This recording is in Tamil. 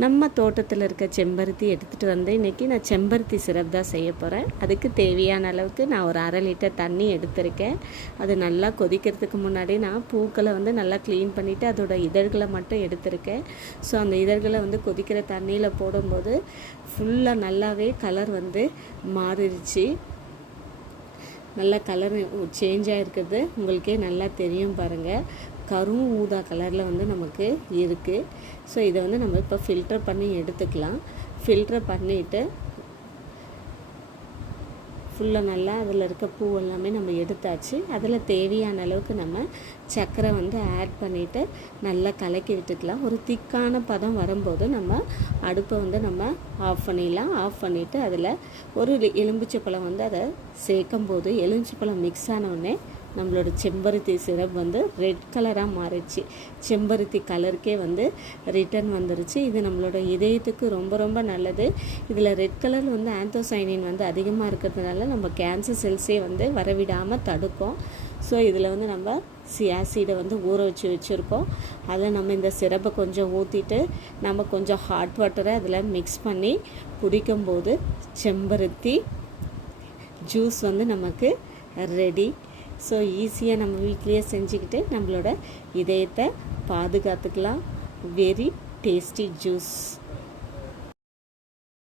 நம்ம தோட்டத்தில் இருக்க செம்பருத்தி எடுத்துகிட்டு வந்து இன்றைக்கி நான் செம்பருத்தி சிரப் தான் செய்ய போகிறேன் அதுக்கு தேவையான அளவுக்கு நான் ஒரு அரை லிட்டர் தண்ணி எடுத்திருக்கேன். அது நல்லா கொதிக்கிறதுக்கு முன்னாடி நான் பூக்களை வந்து நல்லா க்ளீன் பண்ணிவிட்டு அதோட இதழ்களை மட்டும் எடுத்திருக்கேன். ஸோ அந்த இதழ்களை வந்து கொதிக்கிற தண்ணியில் போடும்போது ஃபுல்லாக நல்லாவே கலர் வந்து மாறிடுச்சு. நல்லா கலர் சேஞ்ச் ஆகிருக்குது உங்களுக்கே நல்லா தெரியும் பாருங்கள் கரும் ஊதா கலரில் வந்து நமக்கு இருக்குது ஸோ இதை வந்து நம்ம இப்போ ஃபில்டர் பண்ணி எடுத்துக்கலாம். ஃபில்டர் பண்ணிவிட்டு ஃபுல்லாக நல்லா அதில் இருக்க பூ எல்லாமே நம்ம எடுத்தாச்சு. அதில் தேவையான அளவுக்கு நம்ம சர்க்கரை வந்து ஆட் பண்ணிவிட்டு நல்லா கலக்கி விட்டுக்கலாம். ஒரு திக்கான பதம் வரும்போது நம்ம அடுப்பை வந்து நம்ம ஆஃப் பண்ணிடலாம். ஆஃப் பண்ணிவிட்டு அதில் ஒரு எலும்பிச்சப்பழம் வந்து அதை சேர்க்கும் போது எலுமிச்சப்பழம் மிக்ஸ் ஆனவுடனே நம்மளோட செம்பருத்தி சிரப் வந்து ரெட் கலராக மாறிடுச்சு. செம்பருத்தி கலருக்கே வந்து ரிட்டர்ன் வந்துருச்சு. இது நம்மளோட இதயத்துக்கு ரொம்ப ரொம்ப நல்லது. இதில் ரெட் கலர் வந்து ஆந்தோசைனின் வந்து அதிகமாக இருக்கிறதுனால நம்ம கேன்சர் செல்ஸே வந்து வரவிடாமல் தடுக்கும். ஸோ இதில் வந்து நம்ம சி ஆசிடை வந்து ஊற வச்சு வச்சுருக்கோம். அதை நம்ம இந்த சிரப்பை கொஞ்சம் ஊற்றிட்டு நம்ம கொஞ்சம் ஹாட் வாட்டரை அதில் மிக்ஸ் பண்ணி குடிக்கும்போது செம்பருத்தி ஜூஸ் வந்து நமக்கு ரெடி ஸோ ஈஸியாக நம்ம வீட்லேயே செஞ்சுக்கிட்டு நம்மளோட இதயத்தை பாதுகாத்துக்கலாம். Very tasty juice